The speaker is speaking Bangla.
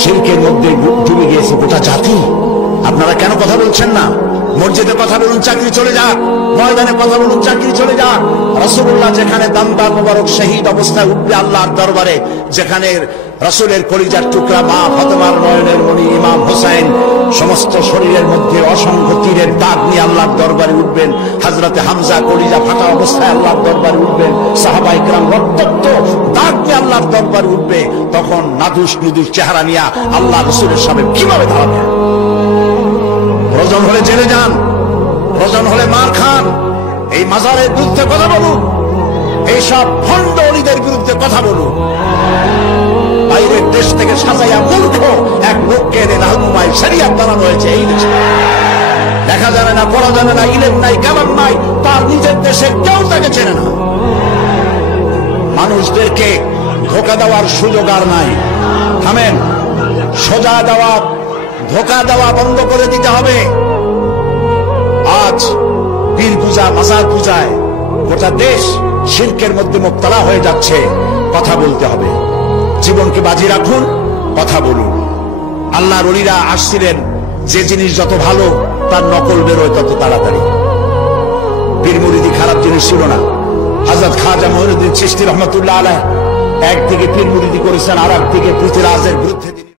শিরকের মধ্যে ডুবে গিয়েছে গোটা জাতি। আপনারা কেন কথা বলছেন না? মসজিদে কথা বলুন, চাকরি চলে যাক। ময়দানে কথা বলুন, চাকরি চলে যাক। রাসূলুল্লাহ যেখানে দামদার মোবারক শহীদ অবস্থায় উঠবে আল্লাহর দরবারে, যেখানে রাসূলের কলিজার টুকরা মা ফাতেমার নয়নের মণি ইমাম হোসেন সমস্ত শরীরের মধ্যে অসংখ্য তীরের দাগ নিয়ে আল্লাহর দরবারে উঠবেন, হযরতে হামজা কলিজা ফাটা অবস্থায় আল্লাহর দরবারে উঠবেন, সাহাবায়ে কেরাম রক্তাক্ত দাগ নিয়ে আল্লাহর দরবারে উঠবে, তখন নাদুস নুদুস চেহারা নিয়ে আল্লাহ রাসূলের সামনে কিভাবে দাঁড়াবেন? প্রয়োজন হলে জেলে যান, প্রয়োজন হলে মার খান, এই মাজারের বিরুদ্ধে কথা বলুন, এইসব ভণ্ড অলিদের বিরুদ্ধে কথা বলুন। বাইরের দেশ থেকে সাজাইয়া মূর্খ এক লোককে এনে রাহনুমায় শরিয়াত বানানো হয়েছে এই দেশে। দেখা জানে না, পড়া জানে না, ইলেম নাই, কালাম নাই, তার নিজের দেশে কেউ তাকে চেনে না। মানুষদেরকে ধোঁকা দেওয়ার সুযোগ আর নাই। থামেন, সোজা দেওয়া ধোঁকা দেওয়া বন্ধ করে দিতে হবে। আজ পীর পূজা, মাজার পূজায় গোটা দেশ শিরকের মধ্যে মুবতলা হয়ে যাচ্ছে। কথা বলতে হবে, জীবনকে বাজি রাখুন, কথা বলুন। আল্লাহর ওলিরা আসছিলেন, যে জিনিস যত ভালো তার নকল বেরোয় তত তাড়াতাড়ি। পীর মুরিদি খারাপ জিনিস ছিল না। হযরত খাজা মঈনুদ্দিন চিশতি রহমাতুল্লাহ আলাইহ একদিকে পীর মুরিদি করেছেন, আর একদিকে পৃথিবীর বিরুদ্ধে